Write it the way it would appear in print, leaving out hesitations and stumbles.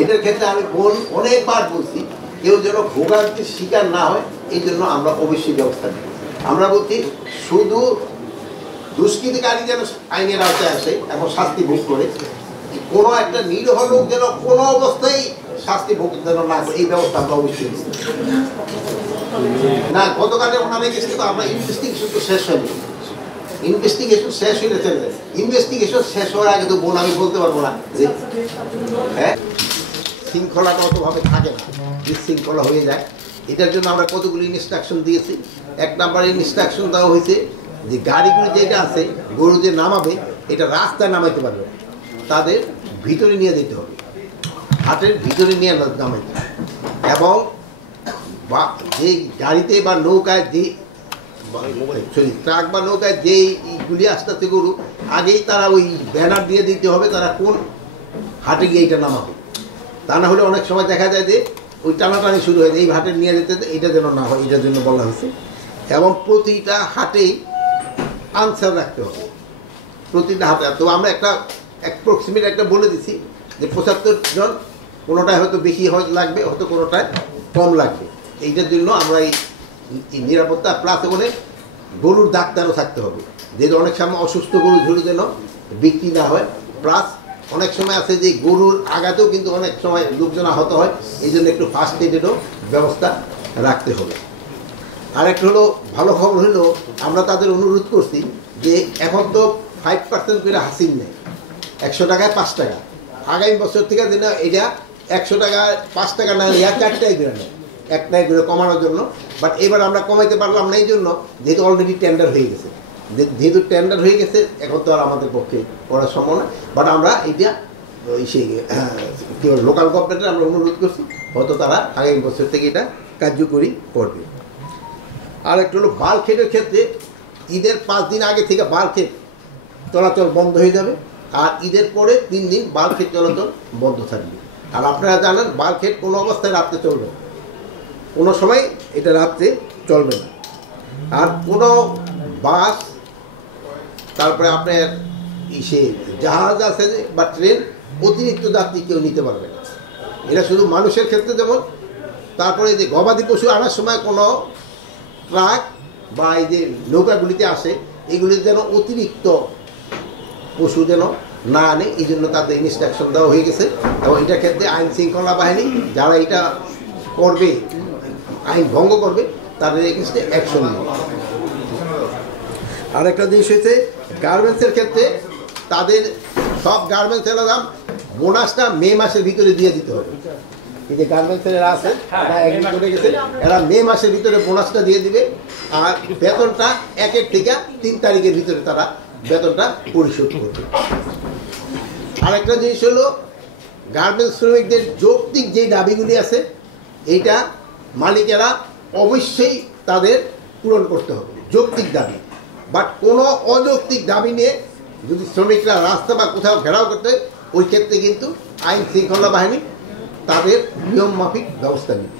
এটার ক্ষেত্রে আমি অনেকবার বলছি কেউ যেন ভোগান্তির শিকার না হয়, এই জন্য আমরা অবশ্যই ব্যবস্থা নিই। আমরা বলছি শুধু দুষ্কৃতিকারী যেন আইনের আওতায় আসে এবং শাস্তি ভোগ করে, কোনো একটা নিরীহ লোক যেন কোনো অবস্থায় শাস্তি ভোগ যেন না করে, এই ব্যবস্থা আমরা অবশ্যই নিই। না গতকালে ওনারা গেছে তো আমরা ইনভেস্টিগেশন তো শেষ হয়নি, ইনভেস্টিগেশন শেষ হয়ে চলে, ইনভেস্টিগেশন শেষ হওয়ার আগে তো বোন আমি বলতে পারবো না যে হ্যাঁ শৃঙ্খলাটা অতভাবে থাকে না, বিশৃঙ্খলা হয়ে যায়। এটার জন্য আমরা কতগুলো ইনস্ট্রাকশন দিয়েছি। 1 নম্বরে ইনস্ট্রাকশন দেওয়া হয়েছে যে গাড়িগুলো যেটা আছে গরু যে নামাবে এটা রাস্তায় নামাইতে পারবে, তাদের ভিতরে নিয়ে যেতে হবে, হাটের ভিতরে নিয়ে নামাইতে হবে। এবং যে গাড়িতে বা নৌকায় যে ট্রাক বা নৌকায় যেইগুলি আসতে গরু আগেই তারা ওই ব্যানার দিয়ে দিতে হবে তারা কোন হাটে গিয়ে এটা নামাবে। তা না হলে অনেক সময় দেখা যায় যে ওই টানাটানি শুরু হয়ে যায়, এই হাটে নিয়ে যেতে এটা যেন না হয়, এটার জন্য বলা হয়েছে। এবং প্রতিটা হাটেই আনসার রাখতে হবে, প্রতিটা হাটে। তো আমরা একটা অ্যাপ্রক্সিমেট একটা বলে দিছি যে 75 জন, কোনোটায় হয়তো বেশি লাগবে, হয়তো কোনোটায় কম লাগবে। এইটার জন্য আমরা এই নিরাপত্তা প্লাস ওখানে গরুর ডাক্তারও থাকতে হবে, যেহেতু অনেক সময় অসুস্থ গরু ধরে যেন বিক্রি না হয়। প্লাস অনেক সময় আছে যে গরুর আঘাতেও কিন্তু অনেক সময় লোকজন আহত হয়, এই জন্য একটু ফার্স্ট এডেরও ব্যবস্থা রাখতে হবে। আর একটা হলো ভালো খবর হলো আমরা তাদের অনুরোধ করছি যে এখন তো 5% করে হাসিল নেয়, 100 টাকায় 5 টাকা। আগামী বছর থেকে যেন এটা 100 টাকায় 5 টাকা না, 4 টাকায় করে নেয়, 1 টাকা করে কমানোর জন্য। বাট এবার আমরা কমাইতে পারলাম না এই জন্য যেহেতু অলরেডি টেন্ডার হয়ে গেছে, যেহেতু টেন্ডার হয়ে গেছে এখন তো আর আমাদের পক্ষে করা সম্ভব না। বাট আমরা এইটা সেই লোকাল গভর্নমেন্টের আমরা অনুরোধ করছি, হয়তো তারা আগামী বছর থেকে এটা কার্যকরী করবে। আর একটা হলো বাল্কহেডের ক্ষেত্রে ঈদের 5 দিন আগে থেকে বাল্কহেড চলাচল বন্ধ হয়ে যাবে, আর ঈদের পরে 3 দিন বাল্কহেড চলাচল বন্ধ থাকবে। আর আপনারা জানেন বাল্কহেড কোনো অবস্থায় রাত্রে চলবে না, কোনো সময় এটা রাত্রে চলবে না। আর কোনো বাস, তারপরে আপনার জাহাজ আছে বা ট্রেন অতিরিক্ত যাত্রী কেউ নিতে পারবে না। এটা শুধু মানুষের ক্ষেত্রে যেমন, তারপরে যে গবাদি পশু আনার সময় কোনো ট্রাক বা এই যে নৌকাগুলিতে আসে এগুলি যেন অতিরিক্ত পশু যেন না আনে, এই জন্য তাদের ইনস্ট্রাকশন দেওয়া হয়ে গেছে। এবং এটার ক্ষেত্রে আইন শৃঙ্খলা বাহিনী যারা এটা করবে, আইন ভঙ্গ করবে, তাদের এগেইনস্টে অ্যাকশন নেবে। আর একটা জিনিস হয়েছে গার্মেন্টসের ক্ষেত্রে, তাদের সব গার্মেন্টসের দাম বোনাসটা মে মাসের ভিতরে দিয়ে দিতে হবে। এই যে গার্মেন্টসের আছে এরা একদিন করে গেছে, এরা মে মাসের ভিতরে বোনাসটা দিয়ে দিবে। আর বেতনটা 1 থেকে 3 তারিখের ভিতরে তারা বেতনটা পরিশোধ করবে। আর একটা জিনিস হলো গার্মেন্টস শ্রমিকদের যৌক্তিক যে দাবিগুলি আছে এইটা মালিকেরা অবশ্যই তাদের পূরণ করতে হবে, যৌক্তিক দাবি। বাট কোনো অযৌক্তিক দাবি নিয়ে যদি শ্রমিকরা রাস্তা বা কোথাও ঘেরাও করতে, ওই ক্ষেত্রে কিন্তু আইন শৃঙ্খলা বাহিনী তাদের নিয়ম মাফিক ব্যবস্থা নেবে।